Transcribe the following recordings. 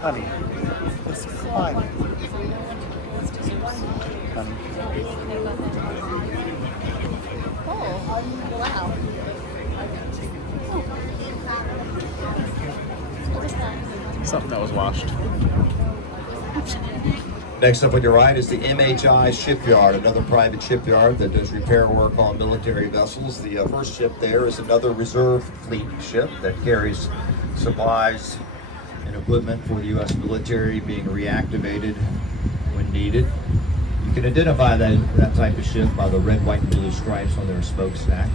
Honey, it's fine. Honey. Oh, wow. What was that? Something that was washed. Next up on your right is the MHI shipyard, another private shipyard that does repair work on military vessels. The first ship there is another reserve fleet ship that carries supplies and equipment for the U.S. military being reactivated when needed. You can identify that type of ship by the red, white, and blue stripes on their smokestack.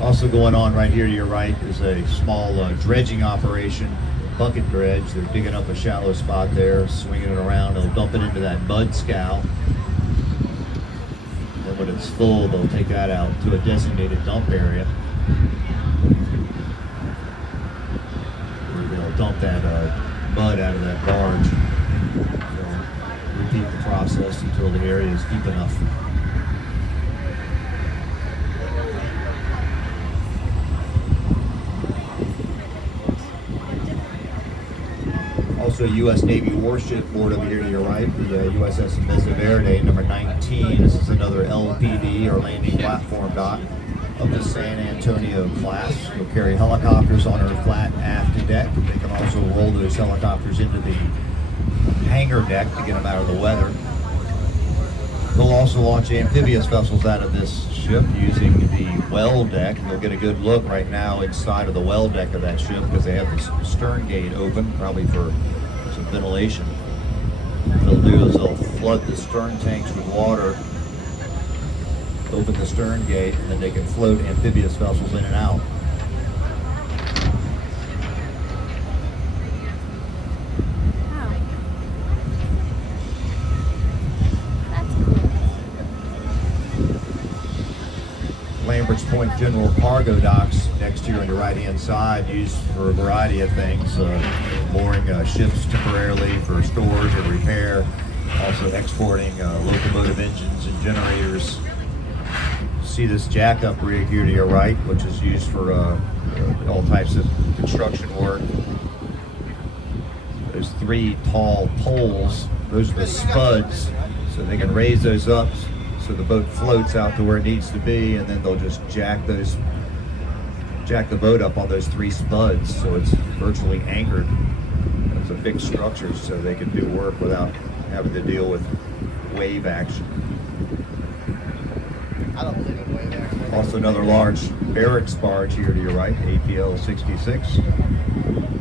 Also going on right here to your right is a small dredging operation, bucket dredge. They're digging up a shallow spot there, swinging it around. They'll dump it into that mud scow. Then when it's full, they'll take that out to a designated dump area, where they'll dump that mud out of that barge. They'll repeat the process until the area is deep enough. Also a U.S. Navy warship moored over here to your right, the USS Mesa Verde, number 19. This is another LPD, or landing platform dock, of the San Antonio class. They'll carry helicopters on her flat aft deck. They can also roll those helicopters into the hangar deck to get them out of the weather. They'll also launch amphibious vessels out of this ship using the well deck. You'll get a good look right now inside of the well deck of that ship because they have the stern gate open, probably for some ventilation. What they'll do is they'll flood the stern tanks with water, open the stern gate, and then they can float amphibious vessels in and out. Lambert's Point General Cargo Docks next to you on your right-hand side, used for a variety of things, mooring ships temporarily for storage or repair, also exporting locomotive engines and generators. See this jack-up rig here to your right, which is used for all types of construction work. There's 3 tall poles, those are the spuds, so they can raise those up so the boat floats out to where it needs to be, and then they'll just jack the boat up on those 3 spuds, so it's virtually anchored as a fixed structure, so they can do work without having to deal with wave action. I don't believe in wave action. Also another large barracks barge here to your right, APL 66,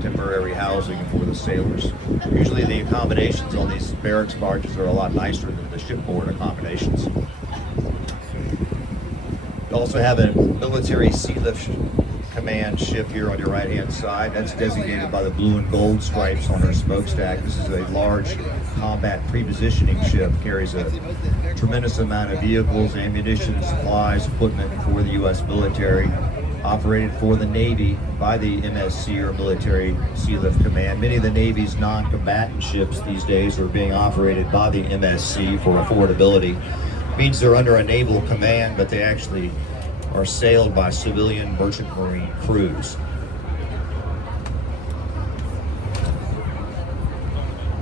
temporary housing for the sailors. Usually the accommodations on these barracks barges are a lot nicer than the shipboard accommodations. You also have a military sea lift command ship here on your right hand side. That's designated by the blue and gold stripes on her smokestack. This is a large combat pre-positioning ship, carries a tremendous amount of vehicles, ammunition, supplies, equipment for the U.S. military, operated for the Navy by the MSC, or Military Sea Lift Command. Many of the Navy's non-combatant ships these days are being operated by the MSC for affordability. Means they're under a naval command, but they actually are sailed by civilian merchant marine crews.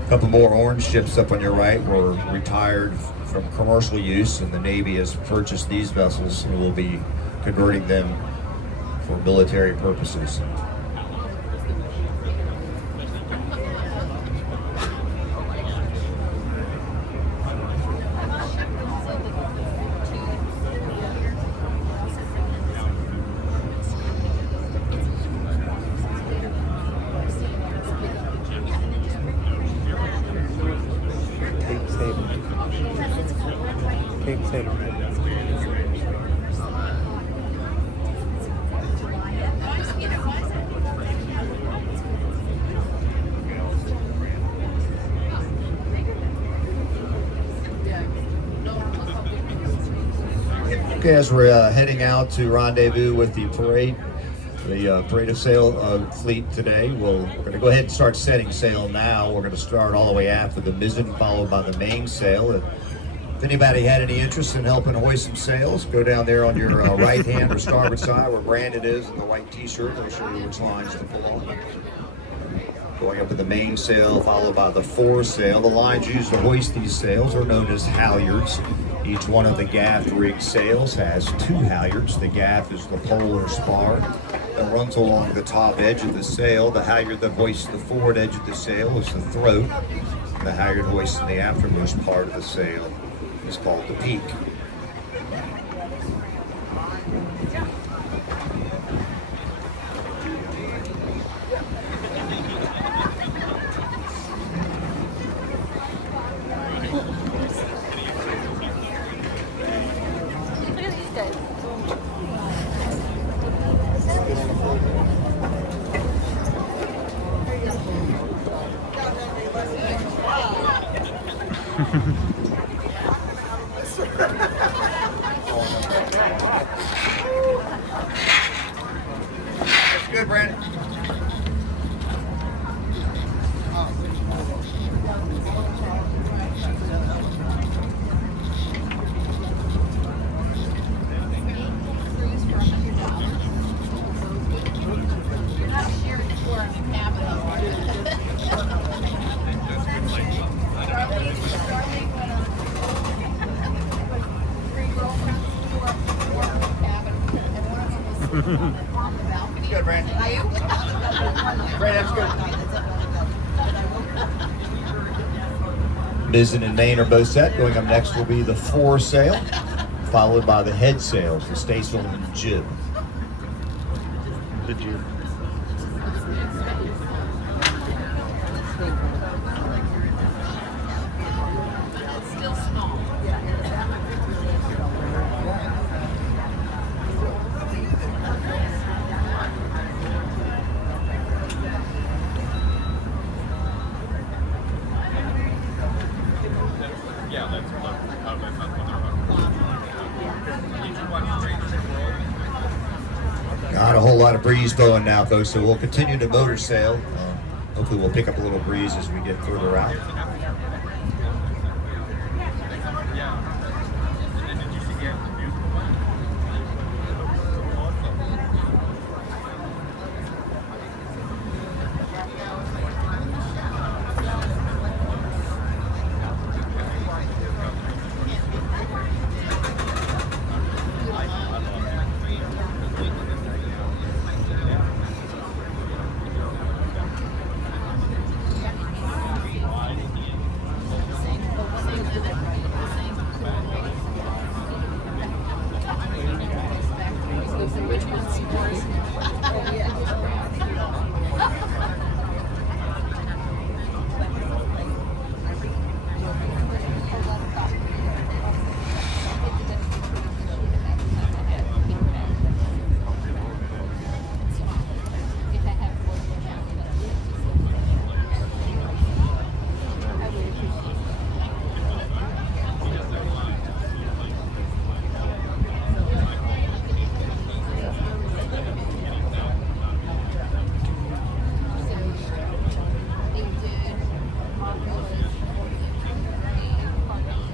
A couple more orange ships up on your right were retired from commercial use, and the Navy has purchased these vessels and will be converting them for military purposes. Cape Sailor. Okay, as we're heading out to rendezvous with the parade of sail fleet today, we're going to go ahead and start setting sail now. We're going to start all the way after the mizzen, followed by the mainsail. If anybody had any interest in helping hoist some sails, go down there on your right hand or starboard side where Brandon is in the white t-shirt. They'll show you which lines to pull on. Going up with the mainsail, followed by the foresail. The lines used to hoist these sails are known as halyards. Each one of the gaff rig sails has 2 halyards. The gaff is the pole or spar that runs along the top edge of the sail. The halyard that hoists the forward edge of the sail is the throat. The halyard hoisting the aftermost part of the sail is called the peak. Look at these guys. That's good, Brandon. Good, Brandon. Brandon, that's good. Mizzen and main are both set. Going up next will be the foresail, followed by the head sails, the staysail and the jib. Did you? It's still small. Not a whole lot of breeze blowing now, folks, so we'll continue to motor sail. Hopefully we'll pick up a little breeze as we get further out.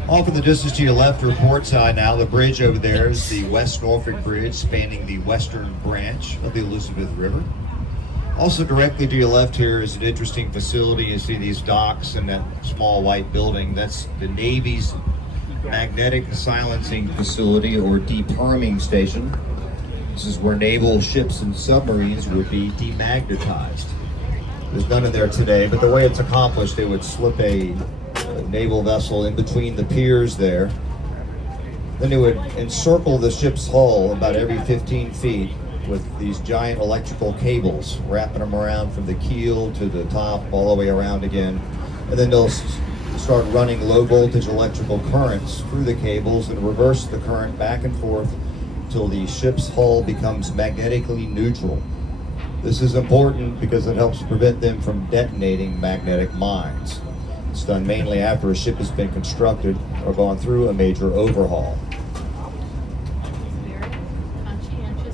Off in the distance to your left, to port side now, the bridge over there is the West Norfolk Bridge, spanning the western branch of the Elizabeth River. Also directly to your left here is an interesting facility. You see these docks and that small white building. That's the Navy's magnetic silencing facility, or deperming station. This is where naval ships and submarines would be demagnetized. There's none in there today, but the way it's accomplished, they would slip a naval vessel in between the piers there. Then they would encircle the ship's hull about every 15 feet with these giant electrical cables, wrapping them around from the keel to the top, all the way around again. And then they'll start running low voltage electrical currents through the cables and reverse the current back and forth until the ship's hull becomes magnetically neutral. This is important because it helps prevent them from detonating magnetic mines. It's done mainly after a ship has been constructed or gone through a major overhaul.